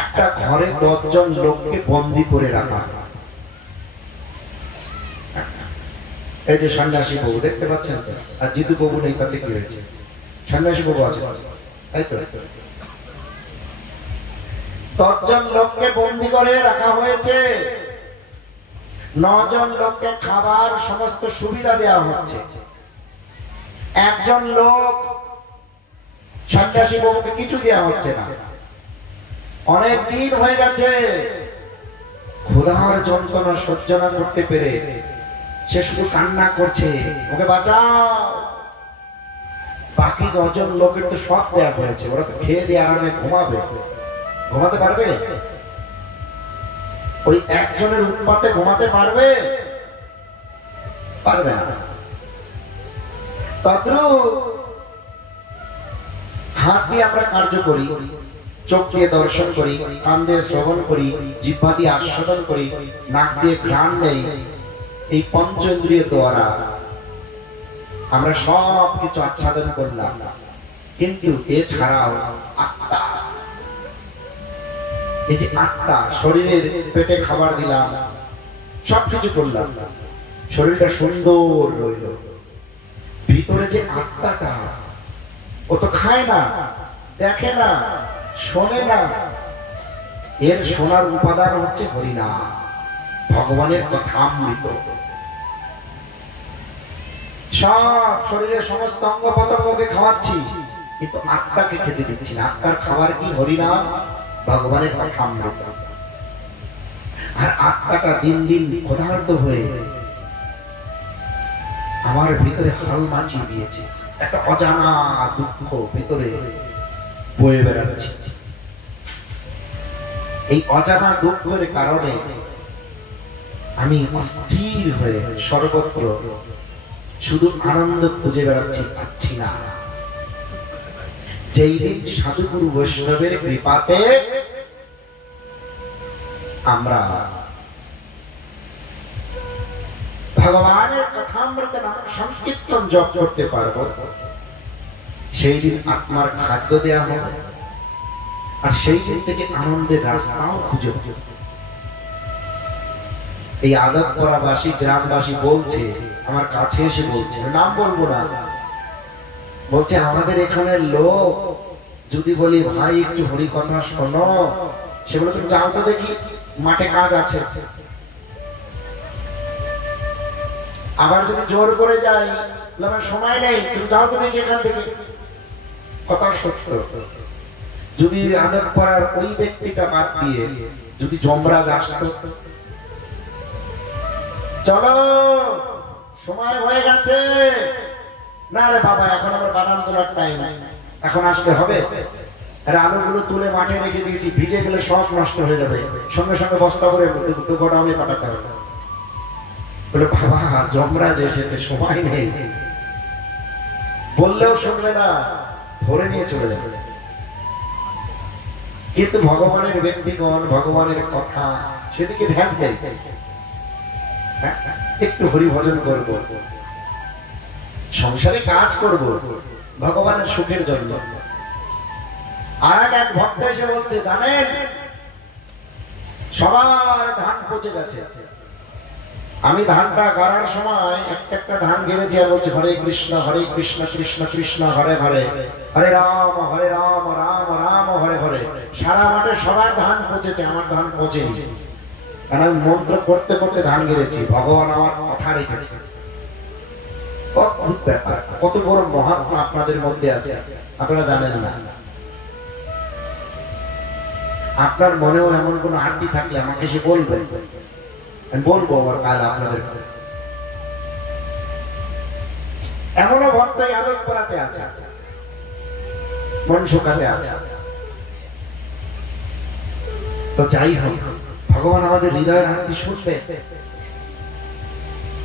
একটা ঘরে 10 জন লোককে বন্দী করে রাখা। এই যে সন্ন্যাসী বাবু দেখতে পাচ্ছেন, আর জিতু বাবু নেই, তাতে কি হয়েছে? সন্ন্যাসী বাবু আছে, তাই তো। 10 জন লোককে বন্দী করে রাখা হয়েছে। 9 জন লোককে খাবার সমস্ত সুবিধা দেওয়া হচ্ছে। একজন লোক সন্ন্যাসী বাবুকে কিছু দেওয়া হচ্ছে না। অনেক দিন হয়ে গেছে, ক্ষুধার যন্ত্রণা সহ্য না করতে পেরে সে শুধু কান্না করছে, ওকে বাঁচাও। বাকি 10 জন লোকের তো সব দেওয়া হয়েছে, ওরা তো খেয়ে দিয়ে আরামে ঘুমাবে। ঘুমাতে পারবে? ওই একজনের উৎপাতে ঘুমাতে পারবে? পারবে না। তদ্রূপ হাত দিয়ে আমরা কার্য করি, চোখ দিয়ে দর্শন করি, কান দিয়ে শ্রবণ করি, জিহ্বা দিয়ে আস্বাদন করি, নাক দিয়ে ঘ্রাণ নেই। এই পঞ্চেন্দ্রিয় দ্বারা আমরা সব কিছু আচ্ছাদন করলাম, কিন্তু এছাড়াও আত্মা, এই যে আত্মা, শরীরের পেটে খাবার দিলাম, সবকিছু করলাম, শরীরটা সুন্দর রইল, ভিতরে যে আত্মাটা, ও তো খায় না, দেখে না, শোনে না। এর শোনার উপাদান হচ্ছে হরিনাম, ভগবানের কথামৃত। সব শরীরের সমস্ত অঙ্গ প্রত্যঙ্গকে খাওয়াচ্ছি, কিন্তু আত্মাকে খেতে দিচ্ছি না। আত্মার খাবার কি? হরিনাম, ভগবানের কথামৃত। আর আত্মাটা দিন দিন ক্ষুধার্ত হয়ে আমার ভিতরে হাল মাচিয়ে দিয়েছে। একটা অজানা দুঃখ ভিতরে বয়ে বেড়াচ্ছে। এই অজানা দুঃখের কারণে আমি অস্থির হয়ে সর্বত্র শুধু আনন্দ খুঁজে বেড়াচ্ছি, পাচ্ছি না। যেই দিন সাধুগুরু বৈষ্ণবের কৃপাতে আমরা ভগবানের কথামৃত নাম সংকীর্তন জপ করতে পারব, সেই দিন আত্মার খাদ্য দেয়া হবে। আর সেই দিন থেকে আনন্দের রাস্তাও খুঁজে পাব। এই আদবপাড়াবাসী গ্রামবাসী বলছে, আমার কাছে এসে বলছে, নাম বলবো না, বলছে আমাদের এখানে লোক যদি বলি ভাই একটু হরি কথা শোনো, সেগুলো তুমি যাও তো দেখি, মাঠে কাজ আছে। আবার যদি জোর করে যাই, আমার সময় নেই, তুমি যাও তো দেখি এখান থেকে। কথা সত্য। যদি আদবপাড়ার ওই ব্যক্তিটা বাদ দিয়ে যদি যমরাজ আসতো, চলো সময় হয়ে গেছে, না রে বাবা এখন আমার বাদাম তোলার টাইম, এখন আসতে হবে, আর আলুগুলো তুলে মাঠে রেখে দিয়েছি, ভিজে গেলে সব নষ্ট হয়ে যাবে, সঙ্গে সঙ্গে বস্তা করে গোডাউনে পাঠাতে হবে। বলে বাবা যমরাজ এসেছে, সময় নেই, বললেও শুনবে না, ধরে নিয়ে চলে যাবে। কিন্তু ভগবানের ব্যক্তিগণ, ভগবানের কথা, সেদিকে ধ্যান দেয়। একটু হরি ভজন করব, সংসারে কাজ করব, ভগবানের সুখের জন্য। আর এক ভক্ত এসে বলছে, জানেন সবার ধান পচে গেছে, আমি ধানটা গাড়ার সময় একটা একটা ধান গেড়েছি, আর বলছে হরে কৃষ্ণ কৃষ্ণ কৃষ্ণ হরে হরে, হরে রাম রাম রাম হরে হরে। সারা মাঠে সবার ধান পচেছে, আমার ধান পচেনি, কারণ আমি মন্ত্র করতে করতে ধান গেড়েছি, ভগবান আমার কথা রেখেছে। অদ্ভুত ব্যাপার, কত বড় মহাত্মা আপনাদের মধ্যে আছে, আপনারা জানেন না। আপনার মনেও এমন কোন আরতি থাকলে আমাকে এসে বলবেন, আমি বলবো আবার কাল আপনাদের। এমনও ভক্ত আদবপাড়াতে আছে, মনসুকাতে আছে। তো যাই হোক, ভগবান আমাদের হৃদয়ের আরতি শুনবে।